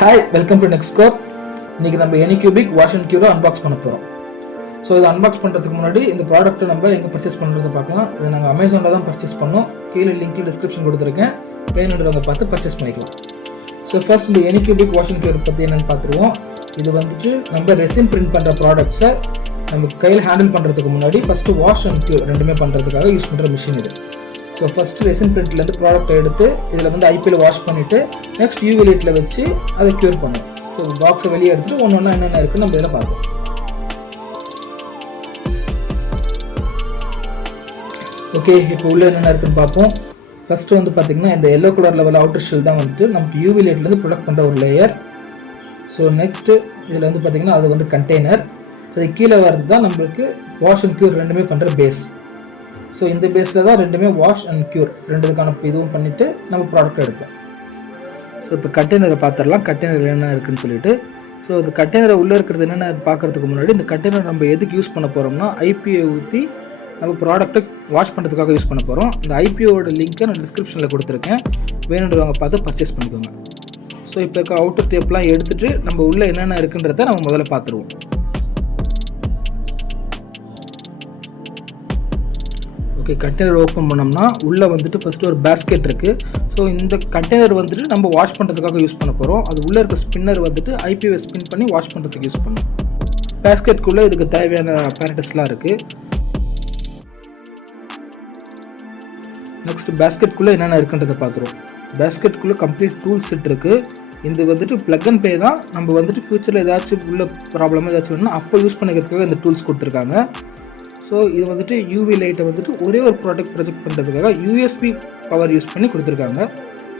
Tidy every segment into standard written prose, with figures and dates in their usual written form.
Hi, welcome to next score. இன்றைக்கி நம்ம எனிக்யூபிக் wash and க்யூரை unbox பண்ண போகிறோம். ஸோ இதை அன்பாக்ஸ் பண்ணுறதுக்கு முன்னாடி இந்த ப்ராடக்ட்டை நம்ம எங்கே பர்ச்சேஸ் பண்ணுறதை பார்க்கலாம். இதை நாங்கள் அமேசானில் தான் பர்ச்சேஸ் பண்ணோம். கீழே லிங்க்கில் டிஸ்கிரிப்ஷன் கொடுத்துருக்கேன், வேணுன்றவங்க பார்த்து பர்ச்சேஸ் பண்ணிக்கலாம். ஸோ ஃபர்ஸ்ட் இந்த எனிக்யூபிக் வாஷ் அண்ட் க்யூர் பற்றி என்னென்னு பார்த்துருவோம். இது வந்துட்டு நம்ம ரெசின் பிரிண்ட் பண்ணுற ப்ராடக்ட்ஸை நம்ம கையில் ஹேண்டில் பண்ணுறதுக்கு முன்னாடி ஃபஸ்ட்டு வாஷ் அண்ட் க்யூர் ரெண்டுமே பண்ணுறதுக்காக யூஸ் பண்ணுற மிஷின் இது. ஸோ ஃபஸ்ட்டு ரெசின் பிரிண்ட்லேருந்து ப்ராடக்ட்டை எடுத்து இதில் வந்து ஐபியில் வாஷ் பண்ணிவிட்டு நெக்ஸ்ட் யூவி லைட்டில் வச்சு அதை க்யூர் பண்ணுவோம். ஸோ பாக்ஸை வெளியே எடுத்துகிட்டு ஒன்று ஒன்றா என்னென்ன இருக்குன்னு நம்ம இதில் பார்ப்போம். ஓகே, இப்போ உள்ளே என்னென்ன இருக்குன்னு பார்ப்போம். ஃபஸ்ட்டு வந்து பார்த்திங்கன்னா இந்த yellow colour level outer shell தான் வந்துட்டு நமக்கு யூவி லைட்லேருந்து ப்ரொடக்ட் பண்ணுற ஒரு லேயர். ஸோ நெக்ஸ்ட்டு இதில் வந்து பார்த்திங்கன்னா அது வந்து கண்டெய்னர். அது கீழே வர்றது தான் நம்மளுக்கு வாஷ் அண்ட் க்யூர் ரெண்டுமே பண்ணுற பேஸ். ஸோ இந்த பேஸில் தான் ரெண்டுமே வாஷ் அண்ட் க்யூர் ரெண்டுக்கான இதுவும் பண்ணிவிட்டு நம்ம ப்ராடக்ட் எடுப்போம். ஸோ இப்போ கண்டெய்னரை பார்த்துடலாம், கண்டெய்னர் என்ன இருக்குதுன்னு சொல்லிட்டு. ஸோ இந்த கண்டெய்னரை உள்ளே இருக்கிறது என்னென்ன பார்க்குறதுக்கு முன்னாடி இந்த கண்டெய்னர் நம்ம எதுக்கு யூஸ் பண்ண போகிறோம்னா ஐபிஓ ஊற்றி நம்ம ப்ராடக்ட்டை வாஷ் பண்ணுறதுக்காக யூஸ் பண்ண போகிறோம். இந்த ஐபிஓட லிங்க்கை நான் டிஸ்கிரிப்ஷனில் கொடுத்துருக்கேன், வேணுன்றவங்க பார்த்து பர்ச்சேஸ் பண்ணிக்கோங்க. ஸோ இப்போ இருக்க அவுட்டர் டேப்லாம் எடுத்துகிட்டு நம்ம உள்ளே என்னென்ன இருக்குன்றதை நம்ம முதல்ல பார்த்துருவோம். ஓகே, கண்டெய்னர் ஓப்பன் பண்ணோம்னா உள்ளே வந்துட்டு ஃபஸ்ட்டு ஒரு பேஸ்கெட் இருக்குது. ஸோ இந்த கண்டெய்னர் வந்துட்டு நம்ம வாஷ் பண்ணுறதுக்காக யூஸ் பண்ண போகிறோம். அது உள்ளே இருக்க ஸ்பின்னர் வந்துட்டு ஐபிஓ ஸ்பின் பண்ணி வாஷ் பண்ணுறதுக்கு யூஸ் பண்ணும். பேஸ்கெட்குள்ளே இதுக்கு தேவையான apparatusலாம் இருக்குது. நெக்ஸ்ட் பேஸ்கெட்குள்ளே என்னென்ன இருக்குன்றதை பார்த்துருவோம். பேஸ்கெட்குள்ளே கம்ப்ளீட் டூல் செட் இருக்குது. இது வந்துட்டு ப்ளக் அண்ட் பே தான். நம்ம வந்துட்டு ஃப்யூச்சரில் ஏதாச்சும் உள்ள ப்ராப்ளமாக ஏதாச்சும் வேணும்னா அப்போ யூஸ் பண்ணிக்கிறதுக்காக இந்த டூல்ஸ் கொடுத்துருக்காங்க. ஸோ இது வந்துட்டு யூவி லைட்டை வந்துட்டு ஒரே ஒரு ப்ராடக்ட் ப்ரொஜெக்ட் பண்ணுறதுக்காக யூஎஸ்பி பவர் யூஸ் பண்ணி கொடுத்துருக்காங்க.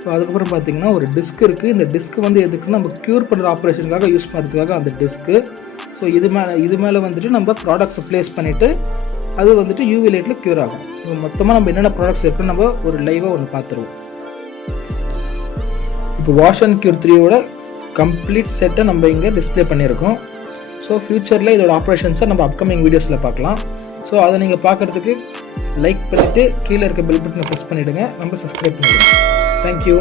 ஸோ அதுக்கப்புறம் பார்த்திங்கன்னா ஒரு டிஸ்க் இருக்குது. இந்த டிஸ்க் வந்து எதுக்குன்னு நம்ம க்யூர் பண்ணுற ஆப்ரேஷனுக்காக யூஸ் பண்ணுறதுக்காக அந்த டிஸ்க்கு. ஸோ இது மேலே வந்துட்டு நம்ம ப்ராடக்ட்ஸை ப்ளேஸ் பண்ணிவிட்டு அது வந்துட்டு யூவி லைட்டில் க்யூர் ஆகும். மொத்தமாக நம்ம என்னென்ன ப்ராடக்ட்ஸ் இருக்குன்னு நம்ம ஒரு லைவாக ஒன்று பார்த்துருவோம். இப்போ வாஷ் அண்ட் க்யூர் 3யோட கம்ப்ளீட் செட்டை நம்ம இங்கே டிஸ்பிளே பண்ணியிருக்கோம். ஸோ ஃப்யூச்சரில் இதோட ஆப்ரேஷன்ஸை நம்ம அப்கமிங் வீடியோஸில் பார்க்கலாம். ஸோ அதை நீங்கள் பார்க்குறதுக்கு லைக் பண்ணிவிட்டு கீழே இருக்க பெல் பட்டனை ப்ரெஸ் பண்ணிவிடுங்க, நம்ம சப்ஸ்கிரைப் பண்ணிவிடுங்க. தேங்க்யூ.